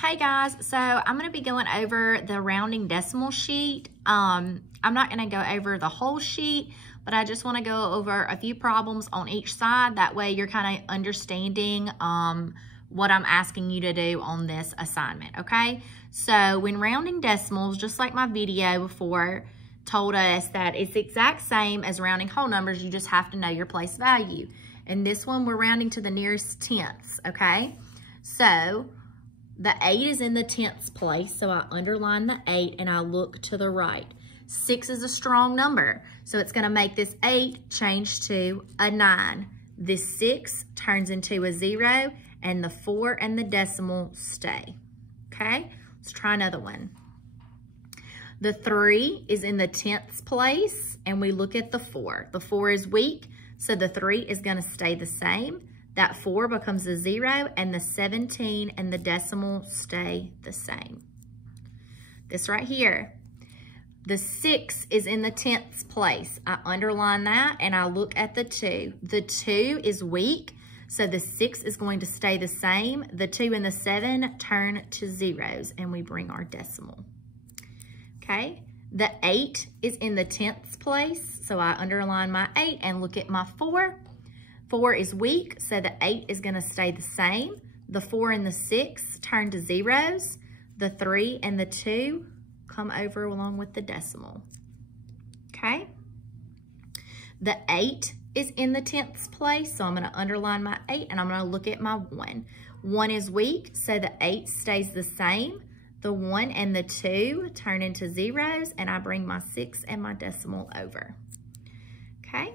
Hey guys, so I'm going to be going over the rounding decimal sheet. I'm not going to go over the whole sheet, but I just want to go over a few problems on each side. That way you're kind of understanding what I'm asking you to do on this assignment, okay? So when rounding decimals, just like my video before told us that it's the exact same as rounding whole numbers, you just have to know your place value. And this one, we're rounding to the nearest tenths, okay? So the 8 is in the tenths place, so I underline the 8 and I look to the right. 6 is a strong number, so it's going to make this 8 change to a 9. This 6 turns into a 0, and the 4 and the decimal stay. Okay, let's try another one. The 3 is in the tenths place, and we look at the 4. The 4 is weak, so the 3 is going to stay the same. That 4 becomes a 0, and the 17 and the decimal stay the same. This right here, the 6 is in the tenths place. I underline that, and I look at the 2. The 2 is weak, so the 6 is going to stay the same. The 2 and the 7 turn to zeros, and we bring our decimal. Okay, the 8 is in the tenths place, so I underline my 8 and look at my 4. 4 is weak, so the 8 is going to stay the same. The 4 and the 6 turn to zeros. The 3 and the 2 come over along with the decimal. Okay? The 8 is in the tenths place, so I'm going to underline my 8 and I'm going to look at my 1. 1 is weak, so the 8 stays the same. The 1 and the 2 turn into zeros, and I bring my 6 and my decimal over. Okay?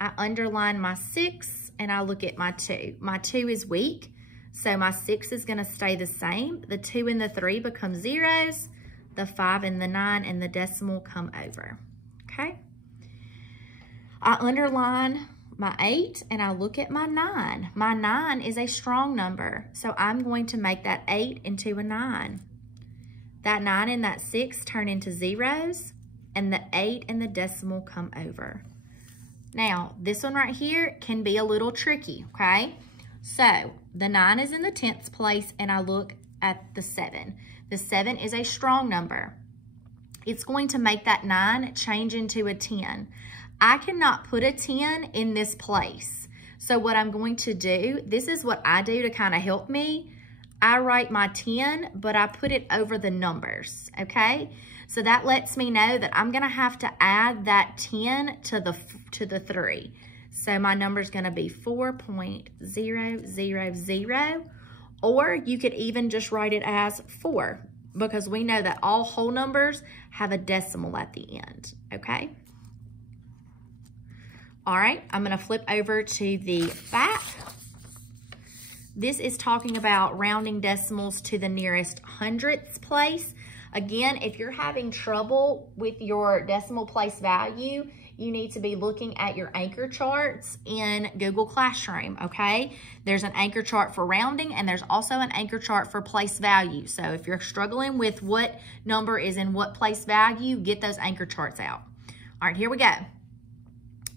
I underline my 6 and I look at my 2. My 2 is weak, so my 6 is going to stay the same. The 2 and the 3 become zeros. The 5 and the 9 and the decimal come over. Okay? I underline my 8 and I look at my 9. My 9 is a strong number, so I'm going to make that 8 into a 9. That 9 and that 6 turn into zeros, and the 8 and the decimal come over. Now, this one right here can be a little tricky, okay? So, the 9 is in the tenths place, and I look at the 7. The 7 is a strong number. It's going to make that 9 change into a 10. I cannot put a 10 in this place. So what I'm going to do, this is what I do to kind of help me. I write my 10, but I put it over the numbers, okay? So that lets me know that I'm gonna have to add that 10 to the 3. So my number is gonna be 4.000, or you could even just write it as 4, because we know that all whole numbers have a decimal at the end, okay? All right, I'm gonna flip over to the back. This is talking about rounding decimals to the nearest hundredths place. Again, if you're having trouble with your decimal place value, you need to be looking at your anchor charts in Google Classroom, okay? There's an anchor chart for rounding, and there's also an anchor chart for place value. So if you're struggling with what number is in what place value, get those anchor charts out. All right, here we go.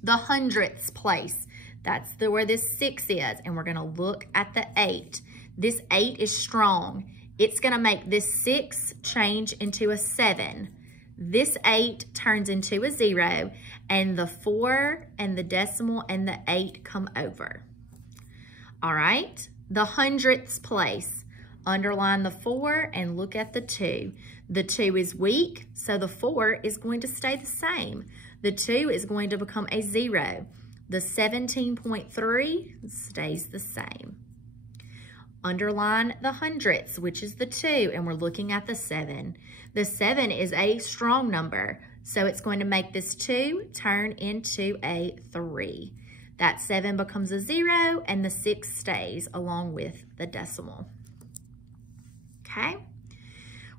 The hundredths place. That's where this 6 is, and we're going to look at the 8. This 8 is strong. It's going to make this 6 change into a 7. This 8 turns into a 0, and the 4 and the decimal and the 8 come over. All right, the hundredths place. Underline the 4 and look at the 2. The 2 is weak, so the 4 is going to stay the same. The 2 is going to become a 0. The 17.3 stays the same. Underline the hundredths, which is the 2, and we're looking at the 7. The 7 is a strong number, so it's going to make this 2 turn into a 3. That 7 becomes a 0, and the 6 stays along with the decimal. Okay?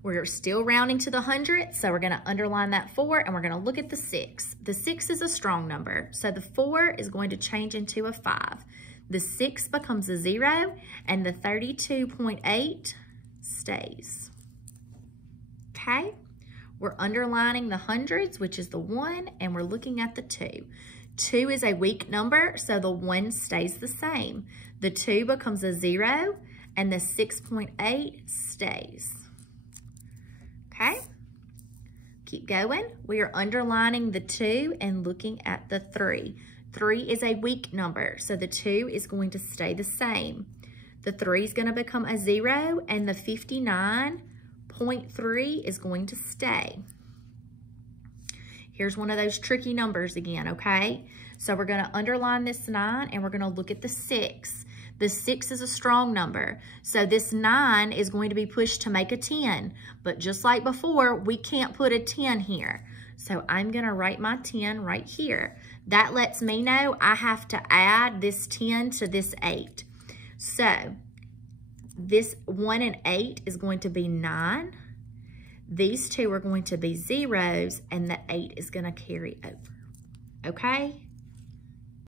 We're still rounding to the hundredths, so we're going to underline that 4, and we're going to look at the 6. The 6 is a strong number, so the 4 is going to change into a 5. The 6 becomes a 0, and the 32.8 stays. Okay? We're underlining the hundreds, which is the 1, and we're looking at the 2. 2 is a weak number, so the 1 stays the same. The 2 becomes a 0, and the 6.8 stays. Okay? Keep going. We are underlining the 2 and looking at the 3. 3 is a weak number, so the 2 is going to stay the same. The 3 is going to become a 0, and the 59.3 is going to stay. Here's one of those tricky numbers again, okay? So we're going to underline this 9, and we're going to look at the 6. The 6 is a strong number, so this 9 is going to be pushed to make a 10. But just like before, we can't put a 10 here. So I'm going to write my 10 right here. That lets me know I have to add this 10 to this 8. So this 1 and 8 is going to be 9. These two are going to be zeros, and the 8 is going to carry over. Okay?